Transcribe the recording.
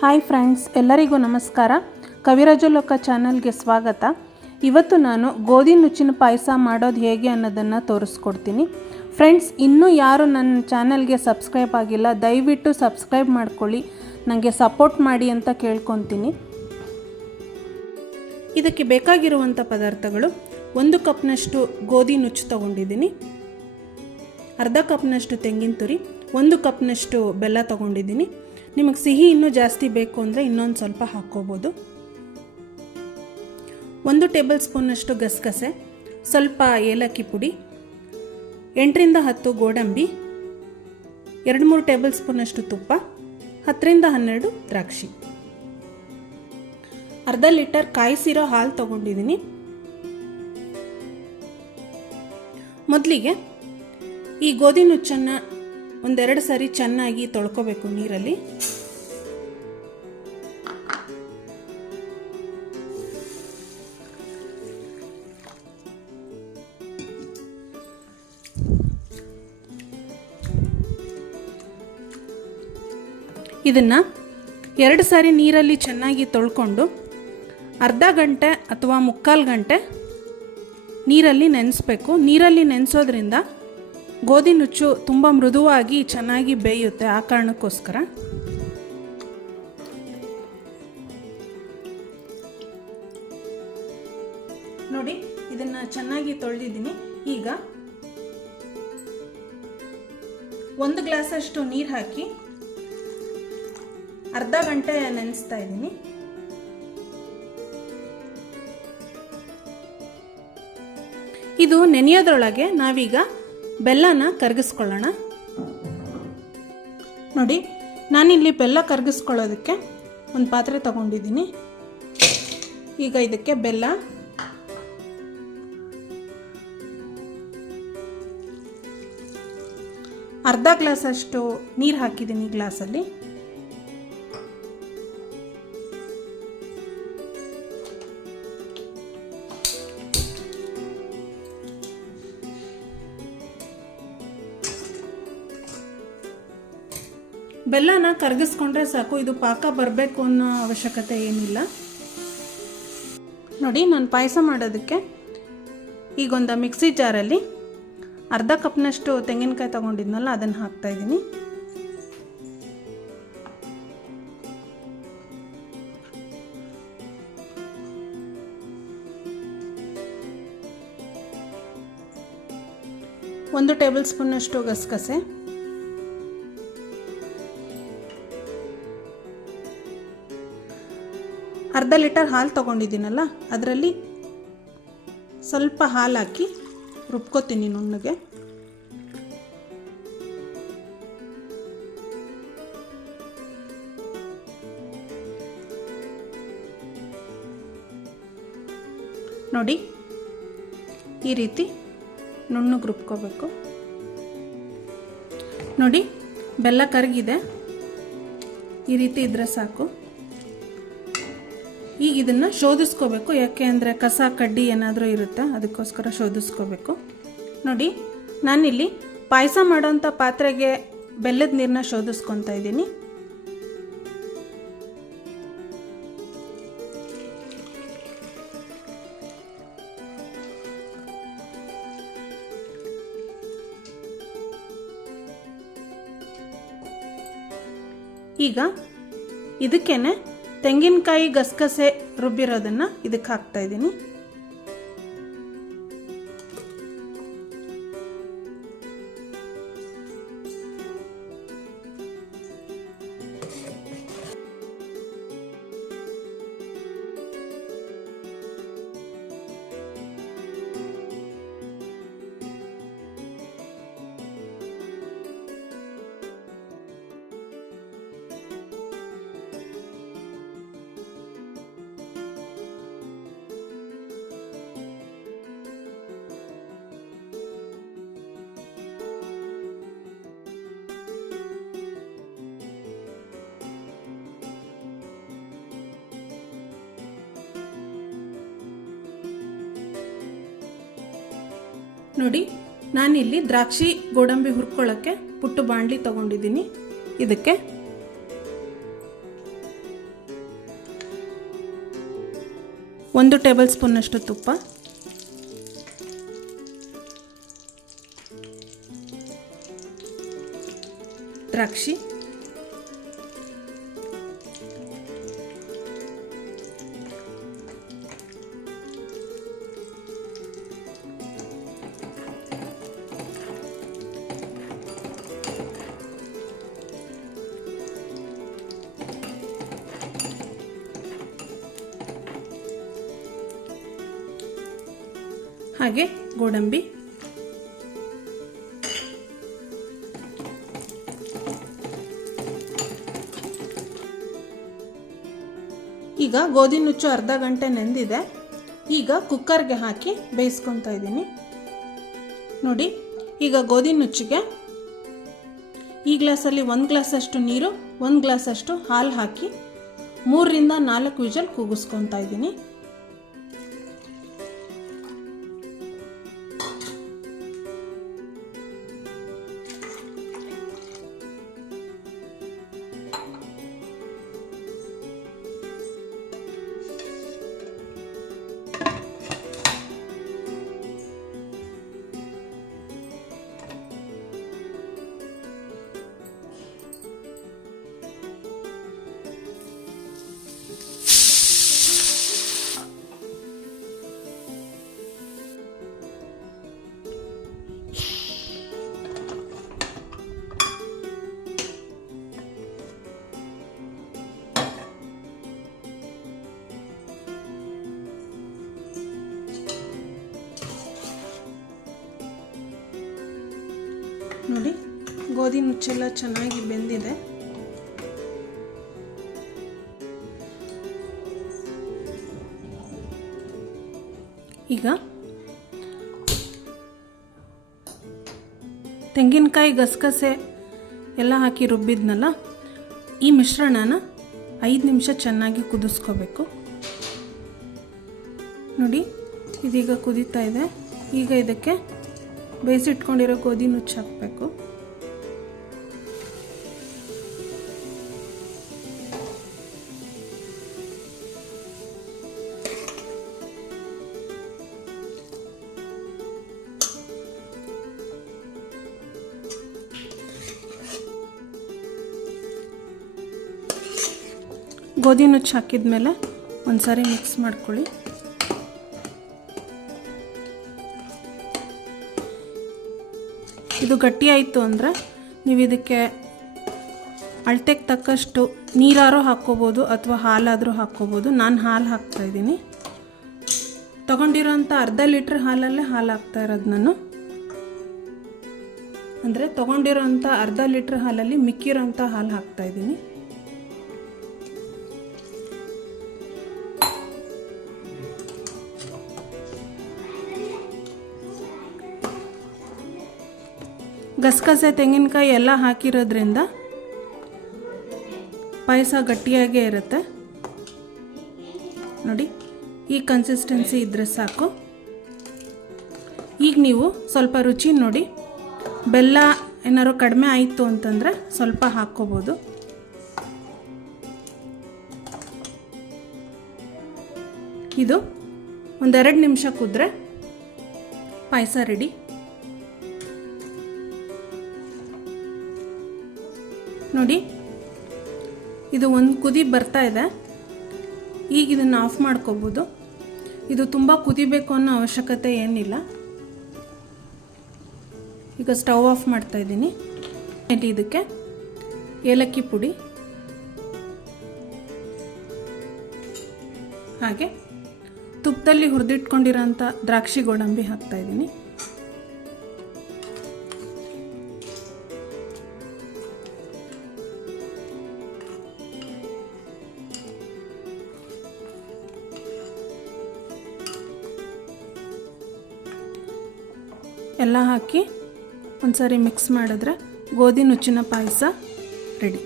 Hi friends, ಎಲ್ಲರಿಗೂ ನಮಸ್ಕಾರ. ಕವಿರಾಜಲೋಕ ಚಾನಲ್ಗೆ ಸ್ವಾಗತ. ಇವತ್ತು ನಾನು ಗೋಧಿ ನುಚ್ಚಿನ ಪಾಯಸ ಮಾಡೋದು ಹೇಗೆ ಅನ್ನೋದನ್ನು ತೋರಿಸ್ಕೊಡ್ತೀನಿ. ಫ್ರೆಂಡ್ಸ್, ಇನ್ನೂ ಯಾರು ನನ್ನ ಚಾನಲ್ಗೆ ಸಬ್ಸ್ಕ್ರೈಬ್ ಆಗಿಲ್ಲ, ದಯವಿಟ್ಟು ಸಬ್ಸ್ಕ್ರೈಬ್ ಮಾಡ್ಕೊಳ್ಳಿ, ನನಗೆ ಸಪೋರ್ಟ್ ಮಾಡಿ ಅಂತ ಕೇಳ್ಕೊತೀನಿ. ಇದಕ್ಕೆ ಬೇಕಾಗಿರುವಂಥ ಪದಾರ್ಥಗಳು: 1 ಕಪ್ನಷ್ಟು ಗೋಧಿ ನುಚ್ಚು ತಗೊಂಡಿದ್ದೀನಿ, ಅರ್ಧ ಕಪ್ನಷ್ಟು ತೆಂಗಿನ ತುರಿ, 1 ಕಪ್ನಷ್ಟು ಬೆಲ್ಲ ತಗೊಂಡಿದ್ದೀನಿ. ನಿಮಗೆ ಸಿಹಿ ಇನ್ನೂ ಜಾಸ್ತಿ ಬೇಕು ಅಂದರೆ ಇನ್ನೊಂದು ಸ್ವಲ್ಪ ಹಾಕ್ಕೋಬೋದು. 1 ಟೇಬಲ್ ಸ್ಪೂನಷ್ಟು ಗಸಗಸೆ, ಸ್ವಲ್ಪ ಏಲಕ್ಕಿ ಪುಡಿ, 8 ರಿಂದ 10 ಗೋಡಂಬಿ, 2-3 ಟೇಬಲ್ ಸ್ಪೂನಷ್ಟು ತುಪ್ಪ, 10 ರಿಂದ 12 ದ್ರಾಕ್ಷಿ, ಅರ್ಧ ಲೀಟರ್ ಕಾಯಿಸಿರೋ ಹಾಲು ತಗೊಂಡಿದ್ದೀನಿ. ಮೊದಲಿಗೆ ಈ ಗೋಧಿ ನುಚ್ಚನ್ನು ಒಂದೆರಡು ಸಾರಿ ಚೆನ್ನಾಗಿ ತೊಳ್ಕೊಬೇಕು ನೀರಲ್ಲಿ. ಇದನ್ನು 2 ಸಾರಿ ನೀರಲ್ಲಿ ಚೆನ್ನಾಗಿ ತೊಳ್ಕೊಂಡು ಅರ್ಧ ಗಂಟೆ ಅಥವಾ ಮುಕ್ಕಾಲು ಗಂಟೆ ನೀರಲ್ಲಿ ನೆನೆಸಬೇಕು. ನೀರಲ್ಲಿ ನೆನೆಸೋದ್ರಿಂದ ಗೋಧಿ ನುಚ್ಚು ತುಂಬ ಮೃದುವಾಗಿ ಚೆನ್ನಾಗಿ ಬೇಯುತ್ತೆ. ಆ ಕಾರಣಕ್ಕೋಸ್ಕರ ನೋಡಿ, ಇದನ್ನು ಚೆನ್ನಾಗಿ ತೊಳೆದಿದ್ದೀನಿ. ಈಗ 1 ಗ್ಲಾಸಷ್ಟು ನೀರು ಹಾಕಿ ಅರ್ಧ ಗಂಟೆ ನೆನೆಸ್ತಾ ಇದ್ದೀನಿ. ಇದು ನೆನೆಯೋದ್ರೊಳಗೆ ನಾವೀಗ ಬೆಲ್ಲನ ಕರಗಿಸ್ಕೊಳ್ಳೋಣ. ನೋಡಿ, ನಾನಿಲ್ಲಿ ಬೆಲ್ಲ ಕರಗಿಸ್ಕೊಳ್ಳೋದಕ್ಕೆ ಒಂದು ಪಾತ್ರೆ ತಗೊಂಡಿದ್ದೀನಿ. ಈಗ ಇದಕ್ಕೆ ಬೆಲ್ಲ, ಅರ್ಧ ಗ್ಲಾಸಷ್ಟು ನೀರು ಹಾಕಿದ್ದೀನಿ ಗ್ಲಾಸಲ್ಲಿ. ಬೆಲ್ಲನ ಕರಗಿಸ್ಕೊಂಡ್ರೆ ಸಾಕು, ಇದು ಪಾಕ ಬರಬೇಕು ಅನ್ನೋ ಅವಶ್ಯಕತೆ ಏನಿಲ್ಲ. ನೋಡಿ, ನಾನು ಪಾಯಸ ಮಾಡೋದಕ್ಕೆ ಈಗೊಂದು ಮಿಕ್ಸಿ ಜಾರಲ್ಲಿ ಅರ್ಧ ಕಪ್ನಷ್ಟು ತೆಂಗಿನಕಾಯಿ ತಗೊಂಡಿದ್ನಲ್ಲ, ಅದನ್ನು ಹಾಕ್ತಾ ಇದ್ದೀನಿ. ಒಂದು ಟೇಬಲ್ ಸ್ಪೂನಷ್ಟು ಗಸಗಸೆ, ಅರ್ಧ ಲೀಟರ್ ಹಾಲು ತೊಗೊಂಡಿದ್ದೀನಲ್ಲ, ಅದರಲ್ಲಿ ಸ್ವಲ್ಪ ಹಾಲು ಹಾಕಿ ರುಬ್ಕೋತೀನಿ ನುಣ್ಣಗೆ. ನೋಡಿ, ಈ ರೀತಿ ನುಣ್ಣಗೆ ರುಬ್ಕೋಬೇಕು. ನೋಡಿ, ಬೆಲ್ಲ ಕರಗಿದೆ, ಈ ರೀತಿ ಇದ್ರೆ ಸಾಕು. ಈಗ ಇದನ್ನು ಶೋಧಿಸ್ಕೋಬೇಕು, ಯಾಕೆ ಅಂದರೆ ಕಸ ಕಡ್ಡಿ ಏನಾದರೂ ಇರುತ್ತೆ, ಅದಕ್ಕೋಸ್ಕರ ಶೋಧಿಸ್ಕೋಬೇಕು. ನೋಡಿ, ನಾನಿಲ್ಲಿ ಪಾಯಸ ಮಾಡೋಂಥ ಪಾತ್ರೆಗೆ ಬೆಲ್ಲದ ನೀರನ್ನ ಶೋಧಿಸ್ಕೊತಾ ಇದ್ದೀನಿ. ಈಗ ಇದಕ್ಕೇನೆ ತೆಂಗಿನಕಾಯಿ ಗಸಗಸೆ ರುಬ್ಬಿರೋದನ್ನು ಇದಕ್ಕೆ ಹಾಕ್ತಾ ಇದ್ದೀನಿ. ನೋಡಿ, ನಾನಿಲ್ಲಿ ದ್ರಾಕ್ಷಿ ಗೋಡಂಬಿ ಹುರ್ಕೊಳ್ಳೋಕ್ಕೆ ಪುಟ್ಟು ಬಾಣಲಿ ತೊಗೊಂಡಿದ್ದೀನಿ. ಇದಕ್ಕೆ 1 ಟೇಬಲ್ ಸ್ಪೂನಷ್ಟು ತುಪ್ಪ, ದ್ರಾಕ್ಷಿ, ಹಾಗೆ ಗೋಡಂಬಿ, ಈಗ ಗೋಧಿ ನುಚ್ಚು ಅರ್ಧ ಗಂಟೆ ನೆಂದಿದೆ. ಈಗ ಕುಕ್ಕರ್ಗೆ ಹಾಕಿ ಬೇಯಿಸ್ಕೊತಾ ಇದ್ದೀನಿ. ನೋಡಿ, ಈಗ ಗೋಧಿ ನುಚ್ಚಿಗೆ ಈ ಗ್ಲಾಸಲ್ಲಿ 1 ಗ್ಲಾಸಷ್ಟು ನೀರು, 1 ಗ್ಲಾಸಷ್ಟು ಹಾಲು ಹಾಕಿ 3 ರಿಂದ 4 ವಿಷಲ್ ಕೂಗಿಸ್ಕೊತಾ ಇದ್ದೀನಿ. ನೋಡಿ, ಗೋಧಿ ನುಚ್ಚೆಲ್ಲ ಚೆನ್ನಾಗಿ ಬೆಂದಿದೆ. ಈಗ ತೆಂಗಿನಕಾಯಿ, ಗಸಗಸೆ ಎಲ್ಲ ಹಾಕಿ ರುಬ್ಬಿದ್ನಲ್ಲ, ಈ ಮಿಶ್ರಣನ 5 ನಿಮಿಷ ಚೆನ್ನಾಗಿ ಕುದಿಸ್ಕೋಬೇಕು. ನೋಡಿ, ಇದೀಗ ಕುದೀತಾ ಇದೆ. ಈಗ ಇದಕ್ಕೆ ಬೇಯಿಸಿಟ್ಕೊಂಡಿರೋ ಗೋಧಿ ನುಚ್ಚು ಹಾಕಬೇಕು. ಗೋಧಿ ನುಚ್ಚು ಹಾಕಿದ್ಮೇಲೆ ಒಂದ್ಸಾರಿ ಮಿಕ್ಸ್ ಮಾಡ್ಕೊಳ್ಳಿ. ಇದು ಗಟ್ಟಿ ಆಯಿತು ಅಂದರೆ ನೀವು ಇದಕ್ಕೆ ಅಳತೆಗೆ ತಕ್ಕಷ್ಟು ನೀರಾದರೂ ಹಾಕ್ಕೋಬೋದು ಅಥವಾ ಹಾಲಾದರೂ ಹಾಕ್ಕೋಬೋದು. ನಾನು ಹಾಲು ಹಾಕ್ತಾಯಿದ್ದೀನಿ. ತೊಗೊಂಡಿರೋಂಥ ಅರ್ಧ ಲೀಟ್ರ್ ಹಾಲಲ್ಲೇ ಹಾಲು ಹಾಕ್ತಾ ಇರೋದು ನಾನು. ಅಂದರೆ ತೊಗೊಂಡಿರೋಂಥ ಅರ್ಧ ಲೀಟ್ರ್ ಹಾಲಲ್ಲಿ ಮಿಕ್ಕಿರೋಂಥ ಹಾಲು ಹಾಕ್ತಾಯಿದ್ದೀನಿ. ಗಸಗಸೆ, ತೆಂಗಿನಕಾಯಿ ಎಲ್ಲ ಹಾಕಿರೋದ್ರಿಂದ ಪಾಯಸ ಗಟ್ಟಿಯಾಗೇ ಇರುತ್ತೆ. ನೋಡಿ, ಈ ಕನ್ಸಿಸ್ಟೆನ್ಸಿ ಇದ್ದರೆ ಸಾಕು. ಈಗ ನೀವು ಸ್ವಲ್ಪ ರುಚಿ ನೋಡಿ, ಬೆಲ್ಲ ಏನಾದ್ರು ಕಡಿಮೆ ಆಯಿತು ಅಂತಂದರೆ ಸ್ವಲ್ಪ ಹಾಕ್ಕೋಬೋದು. ಇದು 1-2 ನಿಮಿಷ ಕುದ್ರೆ ಪಾಯಸ ರೆಡಿ. ನೋಡಿ, ಇದು ಒಂದು ಕುದಿ ಬರ್ತಾ ಇದೆ. ಈಗ ಇದನ್ನು ಆಫ್ ಮಾಡ್ಕೋಬೋದು. ಇದು ತುಂಬ ಕುದಿಬೇಕು ಅನ್ನೋ ಅವಶ್ಯಕತೆ ಏನಿಲ್ಲ. ಈಗ ಸ್ಟವ್ ಆಫ್ ಮಾಡ್ತಾ ಇದ್ದೀನಿ. ಇದಕ್ಕೆ ಏಲಕ್ಕಿ ಪುಡಿ ಹಾಗೆ ತುಪ್ಪದಲ್ಲಿ ಹುರಿದಿಟ್ಕೊಂಡಿರೋಂಥ ದ್ರಾಕ್ಷಿ ಗೋಡಂಬಿ ಹಾಕ್ತಾ ಇದ್ದೀನಿ. ಎಲ್ಲ ಹಾಕಿ ಒಂದ್ಸರಿ ಮಿಕ್ಸ್ ಮಾಡಿದ್ರೆ ಗೋಧಿ ನುಚ್ಚಿನ ಪಾಯಸ ರೆಡಿ.